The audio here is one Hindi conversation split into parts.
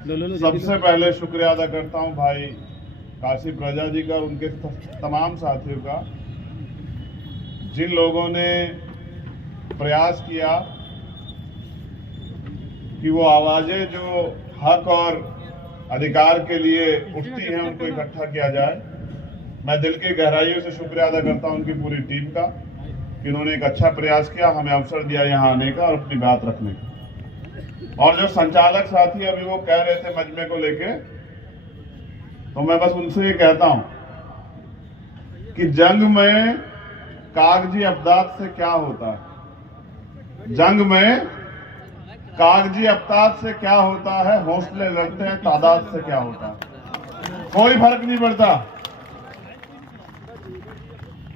सबसे पहले शुक्रिया अदा करता हूं भाई काशी प्रजा जी का और उनके तमाम साथियों का, जिन लोगों ने प्रयास किया कि वो आवाजें जो हक और अधिकार के लिए उठती हैं उनको इकट्ठा किया जाए। मैं दिल की गहराइयों से शुक्रिया अदा करता हूं उनकी पूरी टीम का कि उन्होंने एक अच्छा प्रयास किया, हमें अवसर दिया यहाँ आने का और अपनी बात रखने का। और जो संचालक साथी अभी वो कह रहे थे मजमे को लेके, तो मैं बस उनसे ये कहता हूं कि जंग में कागजी अफदाद से क्या होता है, जंग में कागजी अफदाद से क्या होता है, हौसले लड़ते हैं तादाद से क्या होता है, कोई फर्क नहीं पड़ता।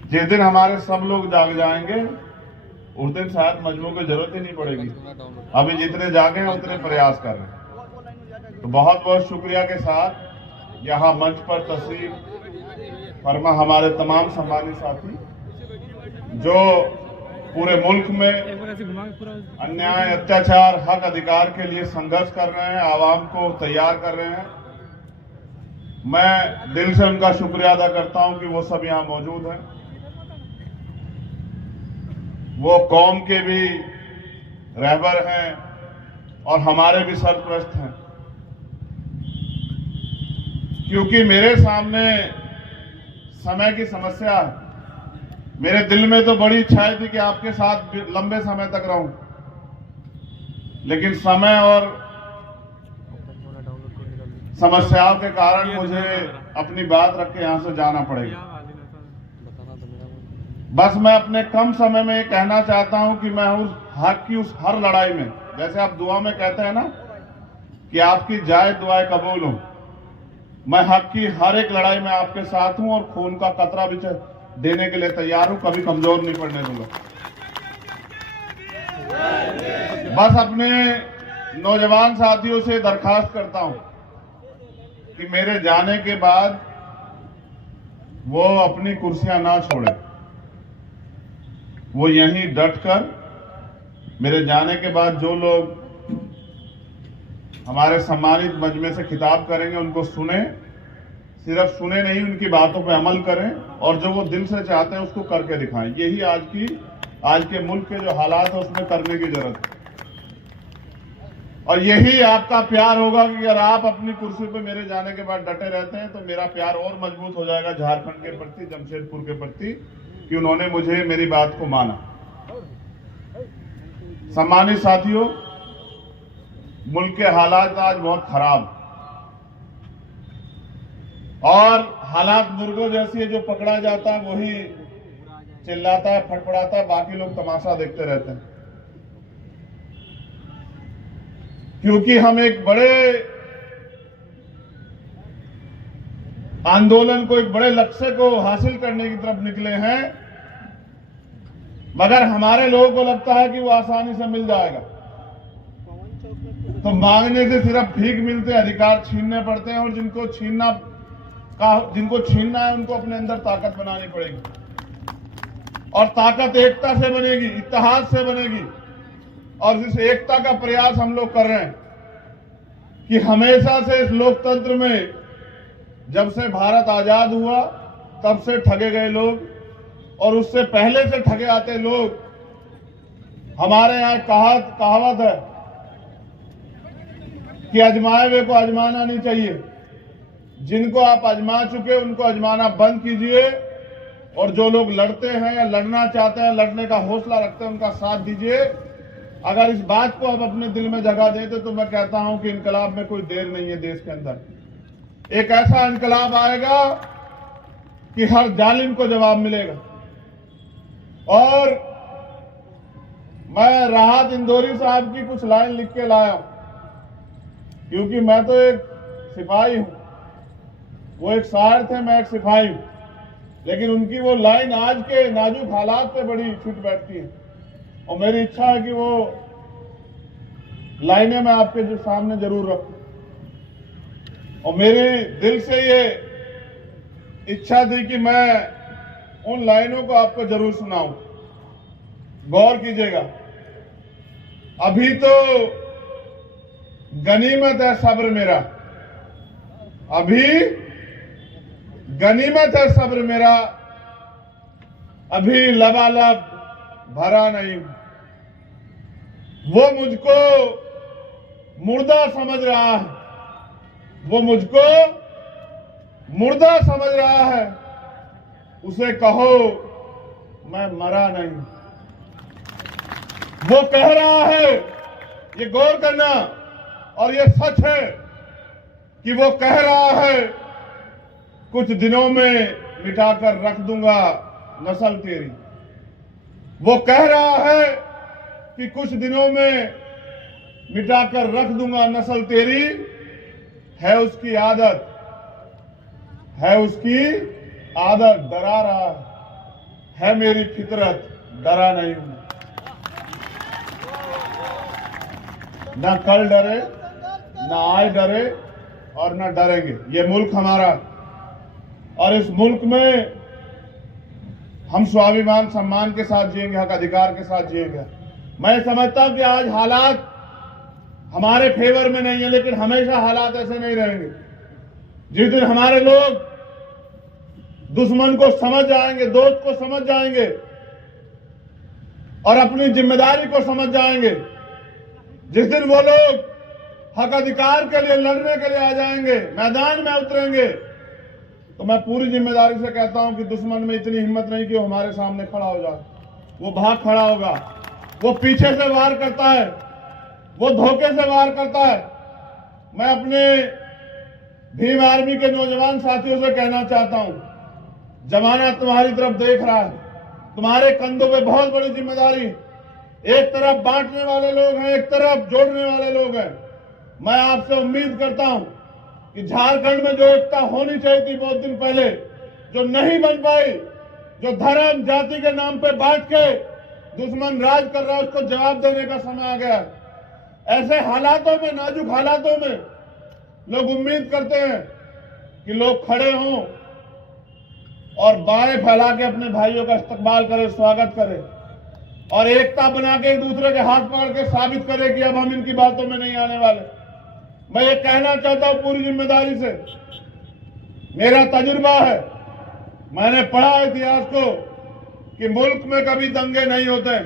जिस दिन हमारे सब लोग जाग जाएंगे उस दिन शायद मजमू की जरूरत ही नहीं पड़ेगी। अभी जितने जागे हैं उतने प्रयास कर रहे हैं। तो बहुत बहुत शुक्रिया के साथ यहाँ मंच पर तशरीफ फरमा हमारे तमाम सम्मानित साथी जो पूरे मुल्क में अन्याय, अत्याचार, हक अधिकार के लिए संघर्ष कर रहे हैं, आवाम को तैयार कर रहे हैं। मैं दिल से उनका शुक्रिया अदा करता हूं कि वो सब यहाँ मौजूद हैं। वो कौम के भी रहबर हैं और हमारे भी सरपरस्त हैं, क्योंकि मेरे सामने समय की समस्या है। मेरे दिल में तो बड़ी इच्छा थी कि आपके साथ लंबे समय तक रहूं, लेकिन समय और समस्याओं के कारण मुझे अपनी बात रख के यहां से जाना पड़ेगा। बस मैं अपने कम समय में ये कहना चाहता हूं कि मैं उस हक की उस हर लड़ाई में, जैसे आप दुआ में कहते हैं ना कि आपकी जाए दुआएं कबूल हो, मैं हक की हर एक लड़ाई में आपके साथ हूं और खून का कतरा भी देने के लिए तैयार हूं, कभी कमजोर नहीं पड़ने दूंगा। बस अपने नौजवान साथियों से दरखास्त करता हूं कि मेरे जाने के बाद वो अपनी कुर्सियां ना छोड़े, वो यहीं डटकर मेरे जाने के बाद जो लोग हमारे सम्मानित मजमे से खिताब करेंगे उनको सुने, सिर्फ सुने नहीं, उनकी बातों पे अमल करें और जो वो दिल से चाहते हैं उसको करके दिखाएं। यही आज के मुल्क के जो हालात है उसमें करने की जरूरत है। और यही आपका प्यार होगा कि अगर आप अपनी कुर्सी पे मेरे जाने के बाद डटे रहते हैं तो मेरा प्यार और मजबूत हो जाएगा झारखंड के प्रति, जमशेदपुर के प्रति, कि उन्होंने मुझे मेरी बात को माना। सम्मानित साथियों, मुल्क के हालात आज बहुत खराब और हालात मुर्गों जैसी है, जो पकड़ा जाता है वही चिल्लाता है, फटफड़ाता है, बाकी लोग तमाशा देखते रहते हैं। क्योंकि हम एक बड़े आंदोलन को, एक बड़े लक्ष्य को हासिल करने की तरफ निकले हैं, मगर हमारे लोगों को लगता है कि वो आसानी से मिल जाएगा। तो मांगने से सिर्फ भीख मिलते, अधिकार छीनने पड़ते हैं और जिनको छीनना है उनको अपने अंदर ताकत बनानी पड़ेगी। और ताकत एकता से बनेगी, इत्तेहाद से बनेगी। और जिस एकता का प्रयास हम लोग कर रहे हैं कि हमेशा से इस लोकतंत्र में, जब से भारत आजाद हुआ तब से ठगे गए लोग और उससे पहले से ठगे आते लोग, हमारे यहां कहावत है कि आजमाए हुए को आजमाना नहीं चाहिए। जिनको आप आजमा चुके उनको आजमाना बंद कीजिए और जो लोग लड़ते हैं या लड़ना चाहते हैं, लड़ने का हौसला रखते हैं, उनका साथ दीजिए। अगर इस बात को आप अपने दिल में जगह देते तो मैं कहता हूं कि इनकलाब में कोई देर नहीं है। देश के अंदर एक ऐसा इनकलाब आएगा कि हर जालिम को जवाब मिलेगा। और मैं राहत इंदौरी साहब की कुछ लाइन लिख के लाया, क्योंकि मैं तो एक सिपाही हूं, वो एक शायर थे, मैं एक सिपाही हूं, लेकिन उनकी वो लाइन आज के नाजुक हालात पे बड़ी फिट बैठती है और मेरी इच्छा है कि वो लाइनें मैं आपके सामने जरूर रखूं। और मेरे दिल से ये इच्छा थी कि मैं उन लाइनों को आपको जरूर सुनाऊं। गौर कीजिएगा, अभी तो गनीमत है सब्र मेरा, अभी गनीमत है सब्र मेरा, अभी लबालब भरा नहीं। वो मुझको मुर्दा समझ रहा है, वो मुझको मुर्दा समझ रहा है, उसे कहो मैं मरा नहीं। वो कह रहा है, ये गौर करना और ये सच है कि वो कह रहा है कुछ दिनों में मिटाकर रख दूंगा नस्ल तेरी। वो कह रहा है कि कुछ दिनों में मिटाकर रख दूंगा नस्ल तेरी। है उसकी आदत, है उसकी आदत, डरा रहा है मेरी फितरत, डरा नहीं हूं। ना कल डरे, ना आज डरे और ना डरेंगे। ये मुल्क हमारा, और इस मुल्क में हम स्वाभिमान सम्मान के साथ जिएंगे, हक अधिकार के साथ जिएंगे। मैं समझता हूं कि आज हालात हमारे फेवर में नहीं है, लेकिन हमेशा हालात ऐसे नहीं रहेंगे। जिस दिन हमारे लोग दुश्मन को समझ जाएंगे, दोस्त को समझ जाएंगे और अपनी जिम्मेदारी को समझ जाएंगे, जिस दिन वो लोग हक अधिकार के लिए लड़ने के लिए आ जाएंगे, मैदान में उतरेंगे, तो मैं पूरी जिम्मेदारी से कहता हूं कि दुश्मन में इतनी हिम्मत नहीं कि वो हमारे सामने खड़ा हो जाए। वो भाग खड़ा होगा, वो पीछे से वार करता है, वो धोखे से वार करता है। मैं अपने भीम आर्मी के नौजवान साथियों से कहना चाहता हूं, जमाना तुम्हारी तरफ देख रहा है, तुम्हारे कंधों पे बहुत बड़ी जिम्मेदारी। एक तरफ बांटने वाले लोग हैं, एक तरफ जोड़ने वाले लोग हैं। मैं आपसे उम्मीद करता हूं कि झारखंड में जो एकता होनी चाहिए थी बहुत दिन पहले, जो नहीं बन पाई, जो धर्म जाति के नाम पे बांट के दुश्मन राज कर रहा है, उसको जवाब देने का समय आ गया। ऐसे हालातों में, नाजुक हालातों में लोग उम्मीद करते हैं कि लोग खड़े हों और बाएं फैला के अपने भाइयों का इस्तकबाल करें, स्वागत करें और एकता बना के एक दूसरे के हाथ पकड़ के साबित करें कि अब हम इनकी बातों में नहीं आने वाले। मैं ये कहना चाहता हूं पूरी जिम्मेदारी से, मेरा तजुर्बा है, मैंने पढ़ा इतिहास को कि मुल्क में कभी दंगे नहीं होते।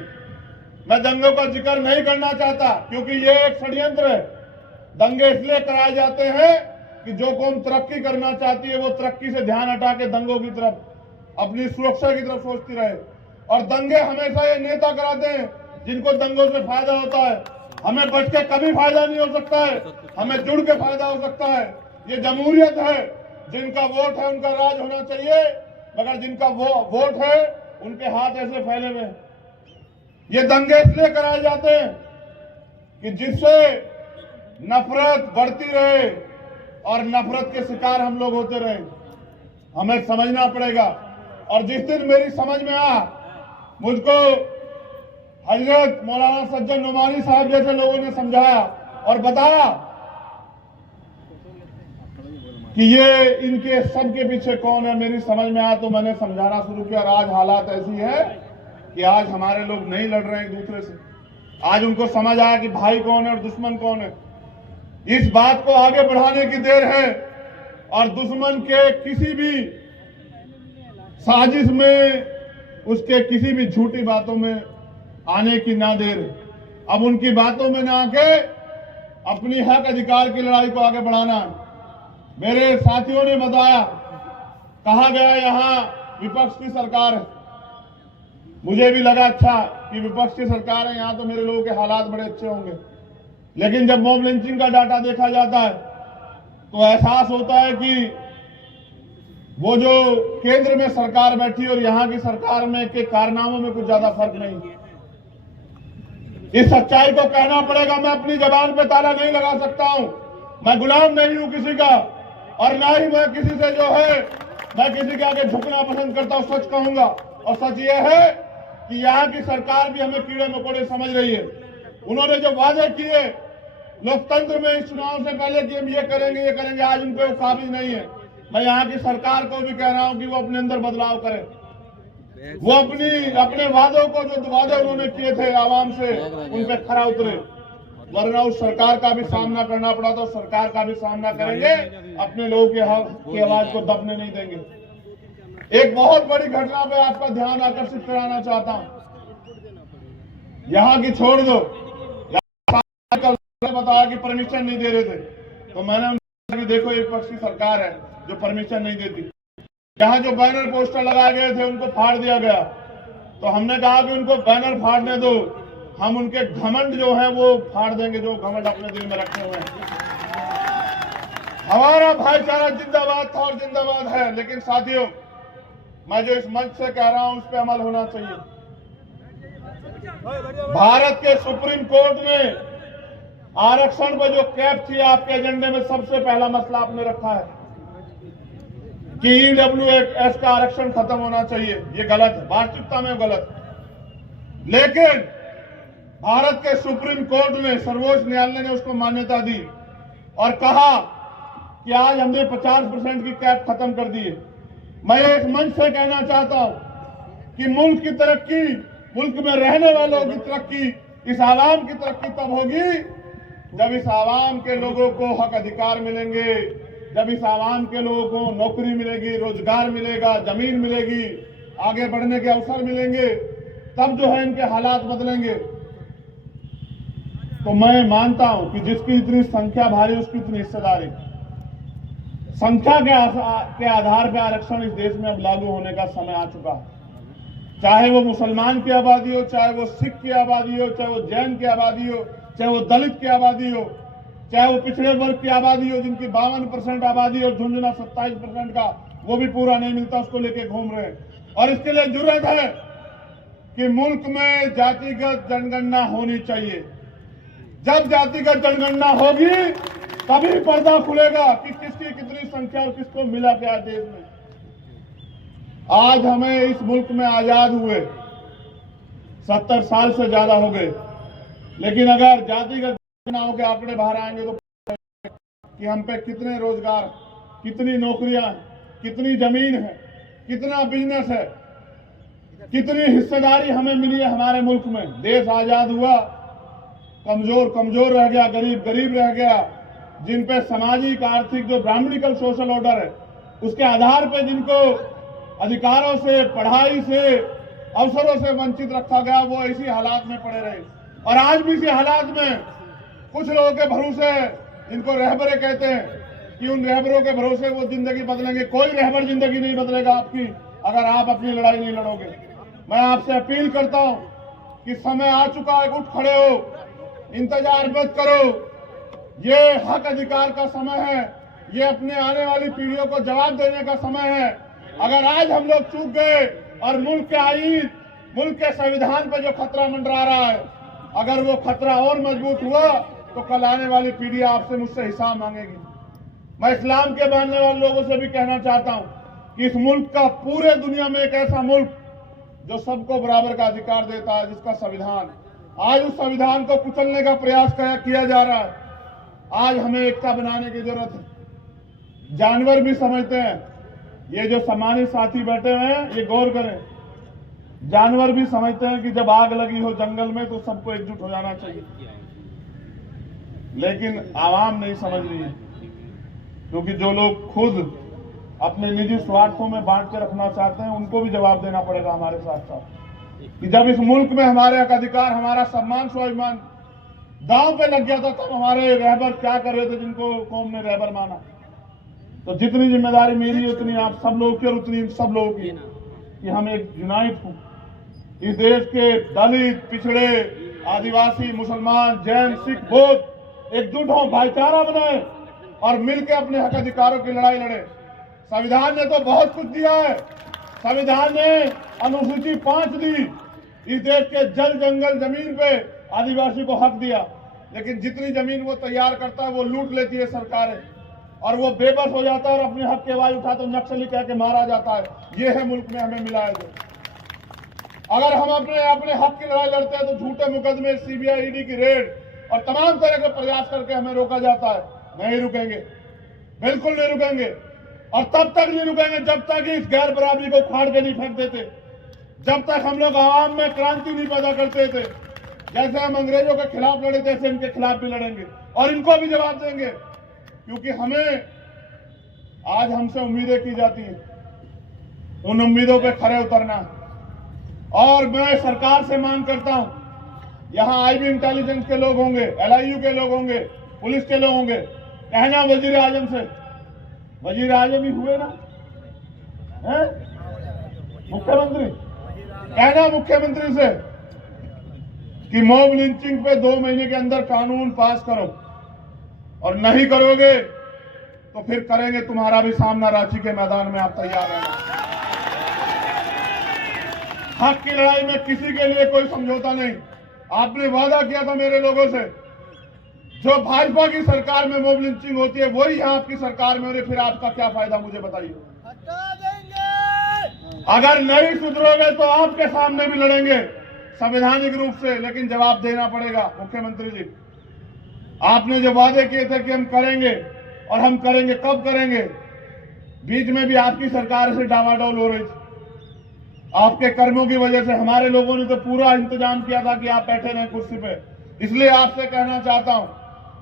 मैं दंगों का जिक्र नहीं करना चाहता क्योंकि ये एक षड्यंत्र है। दंगे इसलिए कराए जाते हैं कि जो कौम तरक्की करना चाहती है वो तरक्की से ध्यान हटा के दंगों की तरफ, अपनी सुरक्षा की तरफ सोचती रहे। और दंगे हमेशा ये नेता कराते हैं जिनको दंगों से फायदा होता है। हमें बच के कभी फायदा नहीं हो सकता है, हमें जुड़ के फायदा हो सकता है। ये जमहूरियत है, जिनका वोट है उनका राज होना चाहिए, मगर जिनका वोट है उनके हाथ ऐसे फैले हुए। ये दंगे इसलिए कराए जाते हैं कि जिससे नफरत बढ़ती रहे और नफरत के शिकार हम लोग होते रहे। हमें समझना पड़ेगा। और जिस दिन मेरी समझ में आ, मुझको हजरत मौलाना सज्जन नुमानी साहब जैसे लोगों ने समझाया और बताया कि ये इनके सब के पीछे कौन है, मेरी समझ में आया तो मैंने समझाना शुरू किया। और आज हालात ऐसी है कि आज हमारे लोग नहीं लड़ रहे हैं एक दूसरे से। आज उनको समझ आया कि भाई कौन है और दुश्मन कौन है। इस बात को आगे बढ़ाने की देर है और दुश्मन के किसी भी साजिश में, उसके किसी भी झूठी बातों में आने की ना देर। अब उनकी बातों में ना आके अपनी हक अधिकार की लड़ाई को आगे बढ़ाना। मेरे साथियों ने बताया, कहा गया यहां विपक्ष की सरकार है। मुझे भी लगा अच्छा कि विपक्ष की सरकार है, यहां तो मेरे लोगों के हालात बड़े अच्छे होंगे। लेकिन जब मॉब लिंचिंग का डाटा देखा जाता है तो एहसास होता है कि वो जो केंद्र में सरकार बैठी और यहां की सरकार में के कारनामों में कुछ ज्यादा फर्क नहीं है। इस सच्चाई को कहना पड़ेगा। मैं अपनी जबान पे ताला नहीं लगा सकता हूं। मैं गुलाम नहीं हूं किसी का, और ना ही मैं किसी से जो है, मैं किसी के आगे झुकना पसंद करता हूं। सच कहूंगा, और सच ये है कि यहाँ की सरकार भी हमें कीड़े मकोड़े समझ रही है। उन्होंने जो वादे किए लोकतंत्र में इस चुनाव से पहले कि हम ये करेंगे, आज उन पर काबिज नहीं है। मैं यहाँ की सरकार को भी कह रहा हूं कि वो अपने अंदर बदलाव करे। वो अपने वादों को, जो वादे उन्होंने किए थे आवाम से, उन पे खरा उतरे। वरना उस सरकार का भी सामना करना पड़ा तो सरकार का भी सामना करेंगे, अपने लोगों के हक की आवाज को दबने नहीं देंगे। एक बहुत बड़ी घटना पे आपका ध्यान आकर्षित कराना चाहता हूं, यहाँ की छोड़ दो, बताया कि परमिशन नहीं दे रहे थे, तो मैंने उनसे देखो एक पक्ष की सरकार है जो परमिशन नहीं देती। यहाँ जो बैनर पोस्टर लगाए गए थे उनको फाड़ दिया गया, तो हमने कहा कि उनको बैनर फाड़ने दो, हम उनके घमंड जो है वो फाड़ देंगे, जो घमंड अपने दिल में रखे हुए हैं। हमारा भाईचारा जिंदाबाद था और जिंदाबाद है, लेकिन साथियों मैं जो इस मंच से कह रहा हूं उस पर अमल होना चाहिए। भारत के सुप्रीम कोर्ट ने आरक्षण पर जो कैप थी, आपके एजेंडे में सबसे पहला मसला आपने रखा है कि ईडब्ल्यूएस का आरक्षण खत्म होना चाहिए। ये गलत है, वास्तविकता में गलत। लेकिन भारत के सुप्रीम कोर्ट ने, सर्वोच्च न्यायालय ने उसको मान्यता दी और कहा कि आज हमने 50% की कैप खत्म कर दी है। मैं एक मंच से कहना चाहता हूं कि मुल्क की तरक्की, मुल्क में रहने वालों की तरक्की, इस आवाम की तरक्की तब होगी जब इस आवाम के लोगों को हक अधिकार मिलेंगे, जब इस आवाम के लोगों को नौकरी मिलेगी, रोजगार मिलेगा, जमीन मिलेगी, आगे बढ़ने के अवसर मिलेंगे, तब जो है इनके हालात बदलेंगे। तो मैं मानता हूं कि जिसकी इतनी संख्या भारी उसकी इतनी हिस्सेदारी। संख्या के आधार पर आरक्षण इस देश में अब लागू होने का समय आ चुका है। चाहे वो मुसलमान की आबादी हो, चाहे वो सिख की आबादी हो, चाहे वो जैन की आबादी हो, चाहे वो दलित की आबादी हो, चाहे वो पिछड़े वर्ग की आबादी हो जिनकी 52% आबादी और झुंझुना 27% का वो भी पूरा नहीं मिलता, उसको लेके घूम रहे हैं। और इसके लिए जरूरत है कि मुल्क में जातिगत जनगणना होनी चाहिए। जब जातिगत जनगणना होगी तभी पर्दा खुलेगा कि किसकी कितनी संख्या और किसको मिला क्या देश में। आज हमें इस मुल्क में आजाद हुए 70 साल से ज्यादा हो गए, लेकिन अगर जातिगत जनगणनाओं के आंकड़े बाहर आएंगे तो कि हम पे कितने रोजगार, कितनी नौकरियां, कितनी जमीन है, कितना बिजनेस है, कितनी हिस्सेदारी हमें मिली है हमारे मुल्क में। देश आजाद हुआ, कमजोर कमजोर रह गया, गरीब गरीब रह गया। जिन पे सामाजिक आर्थिक जो ब्राह्मणिकल सोशल ऑर्डर है उसके आधार पे जिनको अधिकारों से, पढ़ाई से, अवसरों से वंचित रखा गया, वो इसी हालात में पड़े रहे। और आज भी इसी हालात में कुछ लोगों के भरोसे, इनको रहबरे कहते हैं, कि उन रहबरों के भरोसे वो जिंदगी बदलेंगे। कोई रहबर जिंदगी नहीं बदलेगा आपकी अगर आप अपनी लड़ाई नहीं लड़ोगे। मैं आपसे अपील करता हूं कि समय आ चुका है, उठ खड़े हो, इंतजार मत करो। ये हक अधिकार का समय है, ये अपने आने वाली पीढ़ियों को जवाब देने का समय है। अगर आज हम लोग चूक गए और मुल्क के आईन, मुल्क के संविधान पर जो खतरा मंडरा रहा है, अगर वो खतरा और मजबूत हुआ तो कल आने वाली पीढ़ी आपसे मुझसे हिसाब मांगेगी। मैं इस्लाम के मानने वाले लोगों से भी कहना चाहता हूं कि इस मुल्क का, पूरे दुनिया में एक ऐसा मुल्क जो सबको बराबर का अधिकार देता है, जिसका संविधान, आज उस संविधान को कुचलने का प्रयास किया जा रहा है। आज हमें एकता बनाने की जरूरत है। जानवर भी समझते हैं, ये जो सम्मानित साथी बैठे हुए हैं ये गौर करें, जानवर भी समझते हैं कि जब आग लगी हो जंगल में तो सबको एकजुट हो जाना चाहिए, लेकिन आवाम नहीं समझ रही है। क्योंकि जो लोग खुद अपने निजी स्वार्थों में बांट के रखना चाहते हैं उनको भी जवाब देना पड़ेगा हमारे साथ साथ। कि जब इस मुल्क में हमारे हक अधिकार, हमारा सम्मान, स्वाभिमान दांव पे लग गया था, तब हमारे रहबर क्या कर रहे थे जिनको कौम ने रहबर माना। तो जितनी जिम्मेदारी मेरी उतनी आप सब लोगों की और उतनी सब लोगों की कि हम एक यूनाइट हो, इस देश के दलित, पिछड़े, आदिवासी, मुसलमान, जैन, सिख, बौद्ध एकजुट हो, भाईचारा बनाए और मिलकर अपने हक अधिकारों की लड़ाई लड़े। संविधान ने तो बहुत कुछ दिया है। संविधान ने अनुसूची 5 दी, इस देश के जल, जंगल, जमीन पे आदिवासी को हक दिया, लेकिन जितनी जमीन वो तैयार करता है वो लूट लेती है सरकारें, और वो बेबस हो जाता है और अपने हक की आवाज उठा तो नक्सली कह के मारा जाता है। ये है मुल्क में हमें मिला है जो। अगर हम अपने हक की लड़ाई लड़ते हैं तो झूठे मुकदमे, सीबीआई, ईडी की रेड और तमाम तरह के प्रयास करके हमें रोका जाता है। नहीं रुकेंगे, बिल्कुल नहीं रुकेंगे, और तब तक नहीं रुकेंगे जब तक इस गैर बराबरी को फाड़ के नहीं फेंक देते, जब तक हम लोग आवाम में क्रांति नहीं पैदा करते थे, जैसे हम अंग्रेजों के खिलाफ लड़े तैसे इनके खिलाफ भी लड़ेंगे और इनको भी जवाब देंगे, क्योंकि हमें आज हमसे उम्मीदें की जाती हैं, उन उम्मीदों पे खरे उतरना। और मैं सरकार से मांग करता हूं, यहां आईबी इंटेलिजेंस के लोग होंगे, LIU के लोग होंगे, पुलिस के लोग होंगे, कहना वजीर आजम से, वजीर आजम ही हुए ना, है मुख्यमंत्री, कहना मुख्यमंत्री से कि मॉब लिंचिंग पे 2 महीने के अंदर कानून पास करो, और नहीं करोगे तो फिर करेंगे तुम्हारा भी सामना रांची के मैदान में, आप तैयार रहना। हक की लड़ाई में किसी के लिए कोई समझौता नहीं। आपने वादा किया था मेरे लोगों से, जो भाजपा की सरकार में मॉब लिंचिंग होती है वही यहां आपकी सरकार में हो रही, फिर आपका क्या फायदा, मुझे बताइए। हटा देंगे। अगर नहीं सुधरोगे तो आपके सामने भी लड़ेंगे संवैधानिक रूप से, लेकिन जवाब देना पड़ेगा। मुख्यमंत्री जी, आपने जो वादे किए थे कि हम करेंगे, और हम करेंगे, कब करेंगे? बीच में भी आपकी सरकार से डावाडोल हो रही थी, आपके कर्मों की वजह से। हमारे लोगों ने तो पूरा इंतजाम किया था कि आप बैठे रहें कुर्सी पे। इसलिए आपसे कहना चाहता हूं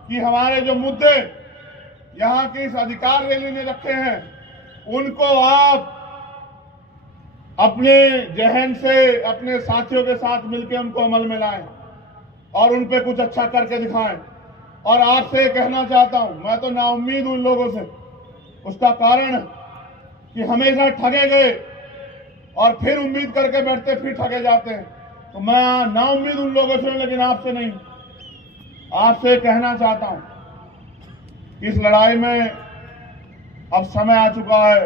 कि हमारे जो मुद्दे यहां की इस अधिकार रैली ने रखे हैं, उनको आप अपने जहन से अपने साथियों के साथ मिलकर उनको अमल में लाएं और उन पे कुछ अच्छा करके दिखाएं। और आपसे कहना चाहता हूं, मैं तो नाउम्मीद हूं उन लोगों से। उसका कारण कि हमेशा ठगे गए और फिर उम्मीद करके बैठते, फिर ठगे जाते हैं। तो मैं नाउम्मीद उन लोगों से हूं, लेकिन आपसे नहीं। आपसे कहना चाहता हूं कि इस लड़ाई में अब समय आ चुका है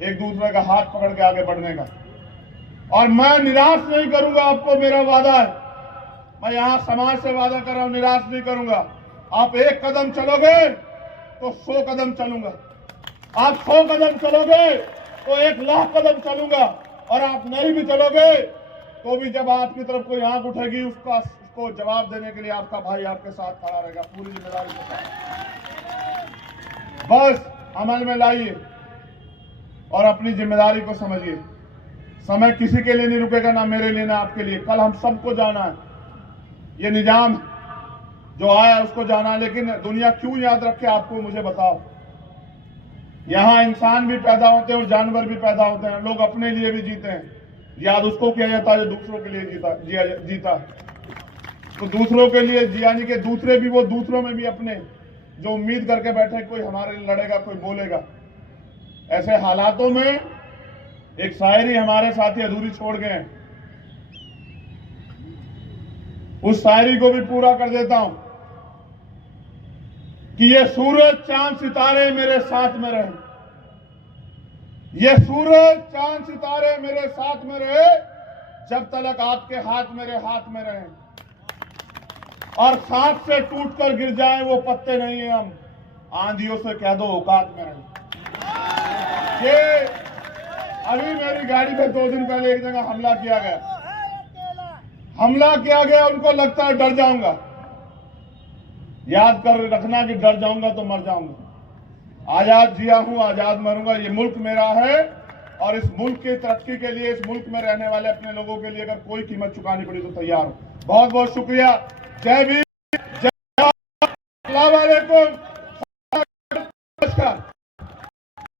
एक दूसरे का हाथ पकड़ के आगे बढ़ने का, और मैं निराश नहीं करूंगा आपको, मेरा वादा है। मैं यहां समाज से वादा कर रहा हूं, निराश नहीं करूंगा। आप 1 कदम चलोगे तो 100 कदम चलूंगा, आप 100 कदम चलोगे तो 1 लाख कदम चलूंगा, और आप नहीं भी चलोगे तो भी जब आपकी तरफ कोई आंख उठेगी उसको जवाब देने के लिए आपका भाई आपके साथ खड़ा रहेगा, पूरी जिम्मेदारी के साथ। बस अमल में लाइए और अपनी जिम्मेदारी को समझिए। समय किसी के लिए नहीं रुकेगा, ना मेरे लिए ना आपके लिए। कल हम सबको जाना है, ये निजाम जो आया उसको जाना है, लेकिन दुनिया क्यों याद रखे आपको, मुझे बताओ। यहां इंसान भी पैदा होते हैं और जानवर भी पैदा होते हैं, लोग अपने लिए भी जीते हैं। याद उसको किया जाता है जो दूसरों के लिए जीता। तो दूसरों के लिए, यानी कि दूसरे भी, वो दूसरों में भी अपने जो उम्मीद करके बैठे कोई हमारे लिए लड़ेगा, कोई बोलेगा। ऐसे हालातों में एक शायरी हमारे साथी अधूरी छोड़ गए हैं, उस शायरी को भी पूरा कर देता हूं कि ये सूरज चांद सितारे मेरे साथ में रहे, ये सूरज चांद सितारे मेरे साथ में रहे, जब तक आपके हाथ मेरे हाथ में रहे, और सांप से टूटकर गिर जाए वो पत्ते नहीं है हम, आंधियों से कह दो औकात में रहे। ये अभी मेरी गाड़ी पे 2 दिन पहले एक जगह हमला किया गया, उनको लगता है डर जाऊंगा। याद कर रखना कि डर जाऊंगा तो मर जाऊंगा। आजाद जिया हूं, आजाद मरूंगा। ये मुल्क मेरा है, और इस मुल्क की तरक्की के लिए, इस मुल्क में रहने वाले अपने लोगों के लिए अगर कोई कीमत चुकानी पड़ी तो तैयार हूं। बहुत बहुत शुक्रिया। जय भीम, जय, अस्सलाम वालेकुम, नमस्कार।